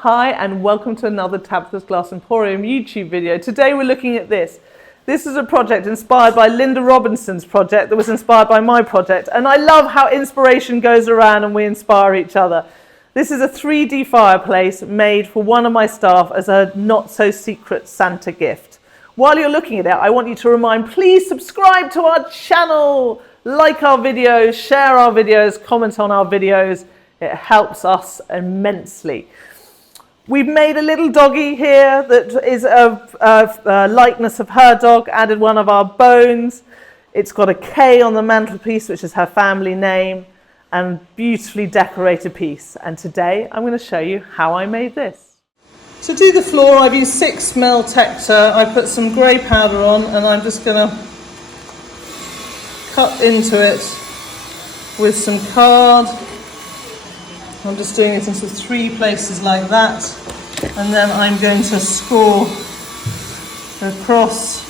Hi and welcome to another Tabitha's Glass Emporium YouTube video. Today we're looking at this. This is a project inspired by Linda Robinson's project that was inspired by my project, and I love how inspiration goes around and we inspire each other. This is a 3D fireplace made for one of my staff as a not-so-secret Santa gift. While you're looking at it, I want you to remind, please subscribe to our channel, like our videos, share our videos, comment on our videos. It helps us immensely. We've made a little doggy here that is a likeness of her dog, added one of our bones. It's got a K on the mantelpiece, which is her family name, and beautifully decorated piece. And today I'm going to show you how I made this. To do the floor, I've used 6mm Tector. I put some grey powder on and I'm just going to cut into it with some card. I'm just doing it into 3 places like that, and then I'm going to score across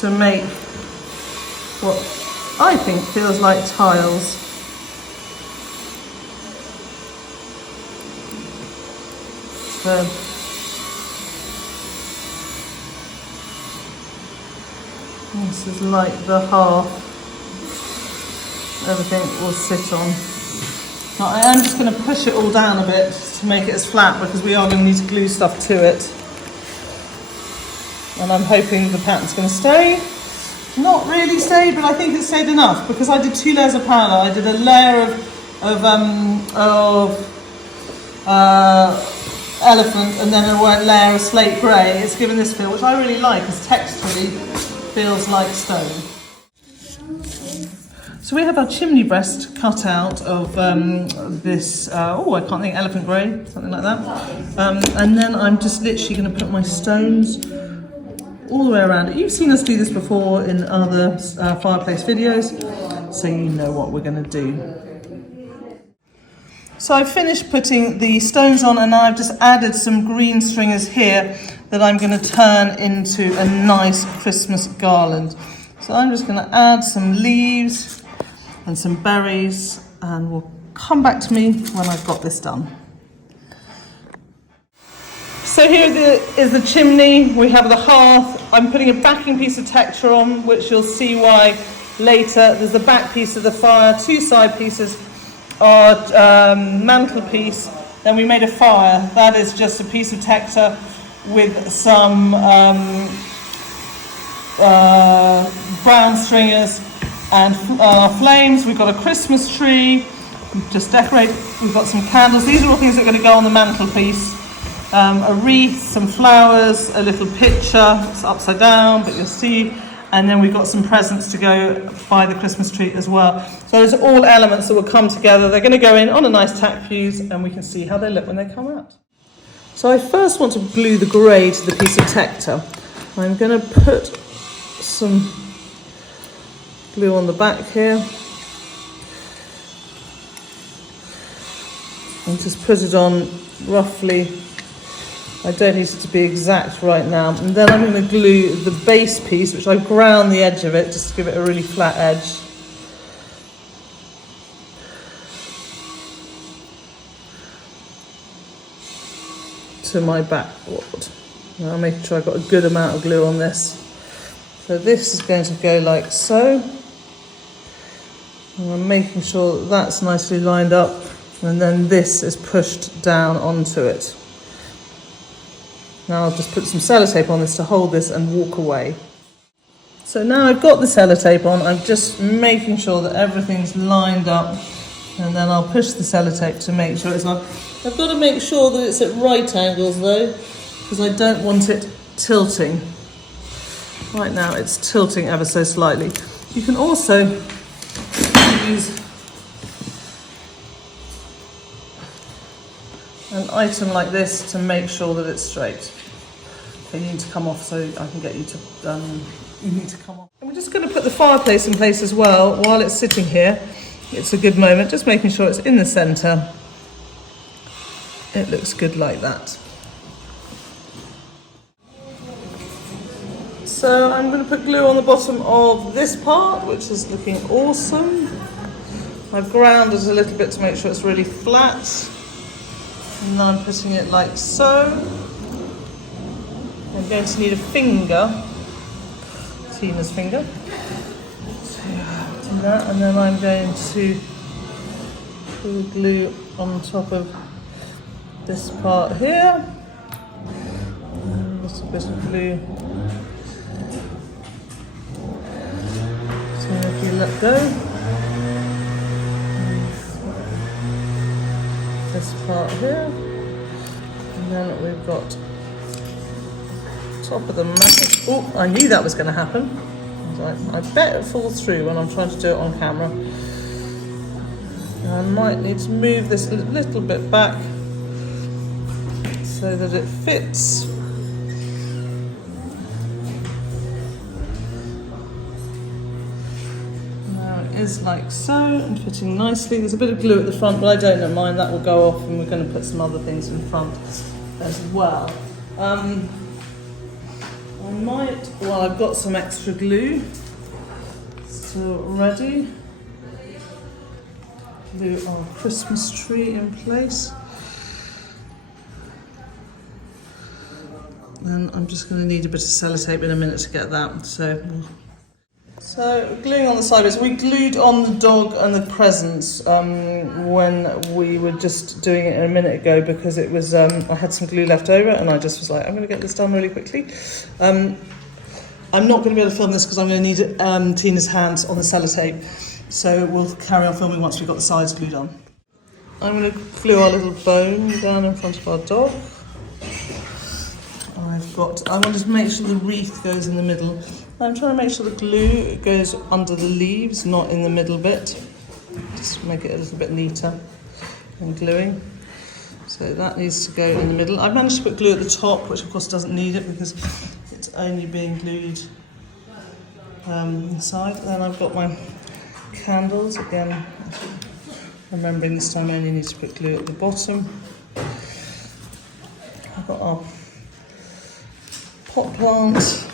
to make what I think feels like tiles. So this is like the half everything will sit on. Now I am just going to push it all down a bit to make it as flat, because we are going to need to glue stuff to it. And I'm hoping the pattern's going to stay. Not really stayed, but I think it stayed enough, because I did 2 layers of powder. I did a layer of elephant and then a layer of slate grey. It's given this feel, which I really like, because texturally feels like stone. So we have our chimney breast cut out of this, I can't think, elephant grey, something like that. And then I'm just literally going to put my stones all the way around it. You've seen us do this before in other fireplace videos, so you know what we're going to do. So I've finished putting the stones on, and now I've just added some green stringers here that I'm going to turn into a nice Christmas garland. So I'm just going to add some leaves and some berries, and we'll come back to me when I've got this done. So here is the chimney. We have the hearth. I'm putting a backing piece of Tector on, which you'll see why later. There's the back piece of the fire, 2 side pieces are mantelpiece. Then we made a fire. That is just a piece of Tector with some brown stringers and flames. We've got a Christmas tree, just decorate. We've got some candles. These are all things that are going to go on the mantelpiece. A wreath, some flowers, a little picture. It's upside down, but you'll see. And then we've got some presents to go by the Christmas tree as well. So those are all elements that will come together. They're going to go in on a nice tack fuse, and we can see how they look when they come out. So I first want to glue the grey to the piece of Tector. I'm going to put some glue on the back here and just put it on roughly. I don't need it to be exact right now. And then I'm going to glue the base piece, which I've ground the edge of it just to give it a really flat edge. To my backboard. Now I'm making sure I've got a good amount of glue on this. So this is going to go like so. And I'm making sure that that's nicely lined up, and then this is pushed down onto it. Now I'll just put some sellotape on this to hold this and walk away. So now I've got the sellotape on, I'm just making sure that everything's lined up, and then I'll push the sellotape to make sure it's on. I've got to make sure that it's at right angles though, because I don't want it tilting. Right now it's tilting ever so slightly. You can also use an item like this to make sure that it's straight. Okay, you need to come off so I can get you to, you need to come off. And we're just going to put the fireplace in place as well while it's sitting here. It's a good moment, just making sure it's in the centre. It looks good like that. So I'm going to put glue on the bottom of this part, which is looking awesome. I've ground it a little bit to make sure it's really flat. And now I'm putting it like so. I'm going to need a finger, Tina's finger, to do that, and then I'm going to put glue on top of this part here. And a little bit of glue. So if you let go, this part here, and then we've got top of the magnet. Oh, I knew that was going to happen. I bet it falls through when I'm trying to do it on camera. I might need to move this a little bit back so that it fits. Now it is like so, and fitting nicely. There's a bit of glue at the front, but I don't mind, that will go off, and we're going to put some other things in front as well. Well, I've got some extra glue still ready. Glue our Christmas tree in place. And I'm just going to need a bit of sellotape in a minute to get that. So gluing on the sideways. We glued on the dog and the presents when we were just doing it a minute ago, because it was I had some glue left over, and I just was like, I'm going to get this done really quickly. I'm not going to be able to film this because I'm going to need Tina's hands on the sellotape, so we'll carry on filming once we've got the sides glued on. I'm going to glue our little bone down in front of our dog. I wanted to make sure the wreath goes in the middle. I'm trying to make sure the glue goes under the leaves, not in the middle bit. Just make it a little bit neater and gluing. So that needs to go in the middle. I've managed to put glue at the top, which of course doesn't need it because it's only being glued inside. Then I've got my candles, again, remembering this time I only need to put glue at the bottom. I've got our pot plant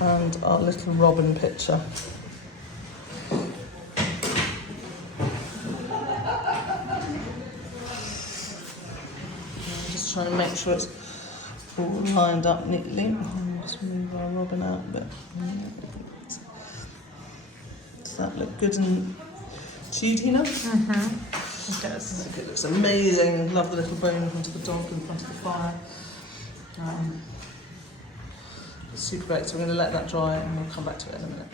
and our little robin picture. Trying to make sure it's all lined up neatly. Just move our robin out a bit. Does that look good and cheaty enough? Mm-hmm. It does. It looks amazing. Love the little bone in front of the dog, in front of the fire. Super great. So we're going to let that dry and we'll come back to it in a minute.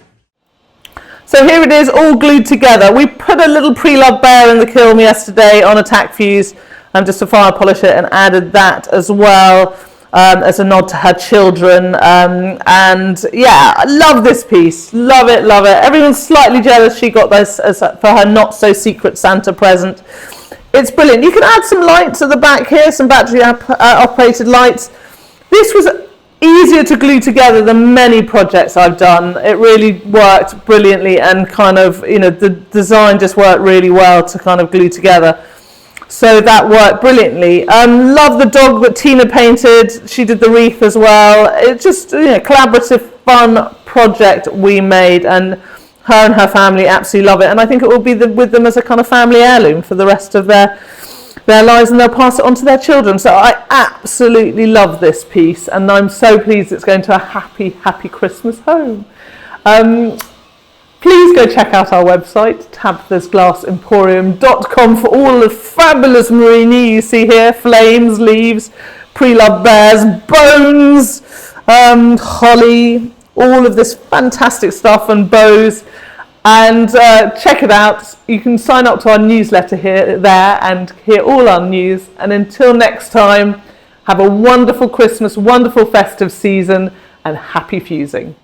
So here it is, all glued together. We put a little pre-loved bear in the kiln yesterday on a tack fuse, just to fire polish it, and added that as well as a nod to her children. And yeah, I love this piece. Love it, love it. Everyone's slightly jealous she got this for her not so secret Santa present. It's brilliant. You can add some lights at the back here, some battery operated lights. This was easier to glue together than many projects I've done. It really worked brilliantly, and kind of, you know, the design just worked really well to kind of glue together. So that worked brilliantly. Love the dog that Tina painted. She did the wreath as well. It's just, you know, collaborative, fun project we made, and her and her family absolutely love it. And I think it will be with them as a kind of family heirloom for the rest of their lives, and they'll pass it on to their children. So I absolutely love this piece, and I'm so pleased it's going to a happy, happy Christmas home. Please go check out our website, tabithasglassemporium.com, for all the fabulous murrine you see here: flames, leaves, pre-loved bears, bones, holly, all of this fantastic stuff, and bows. And check it out. You can sign up to our newsletter there and hear all our news. And until next time, have a wonderful Christmas, wonderful festive season, and happy fusing.